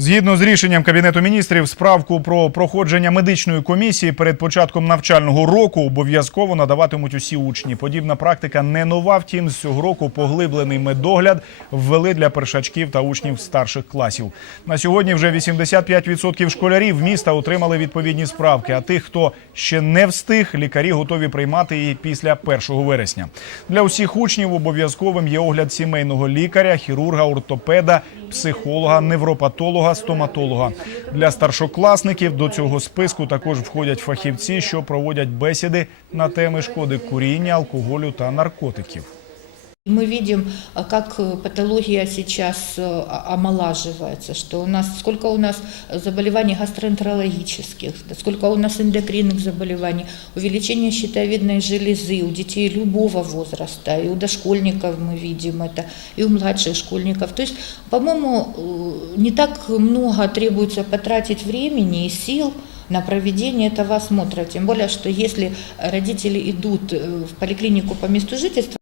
Згідно з рішенням Кабінету міністрів, справку про проходження медичної комісії перед початком навчального року обов'язково надаватимуть усі учні. Подібна практика не нова. Втім, з цього року поглиблений медогляд ввели для першачків та учнів старших класів. На сьогодні вже 85% школярів міста отримали відповідні справки. А тих, хто ще не встиг, лікарі готові приймати її після 1 вересня. Для усіх учнів обов'язковим є огляд сімейного лікаря, хірурга, ортопеда, психолога, невропатолога, стоматолога. Для старшокласників до цього списку також входять фахівці, що проводять бесіди на теми шкоди куріння, алкоголю та наркотиків. Мы видим, а, как э, патология сейчас э, омолаживается, что у нас сколько у нас заболеваний гастроэнтерологических, сколько у нас эндокринных заболеваний, увеличение щитовидной железы у детей любого возраста, и у дошкольников мы видим это, и у младших школьников. То есть, по-моему, э, не так много требуется потратить времени и сил на проведение этого осмотра. Тем более, что если родители идут в поликлинику по месту жительства,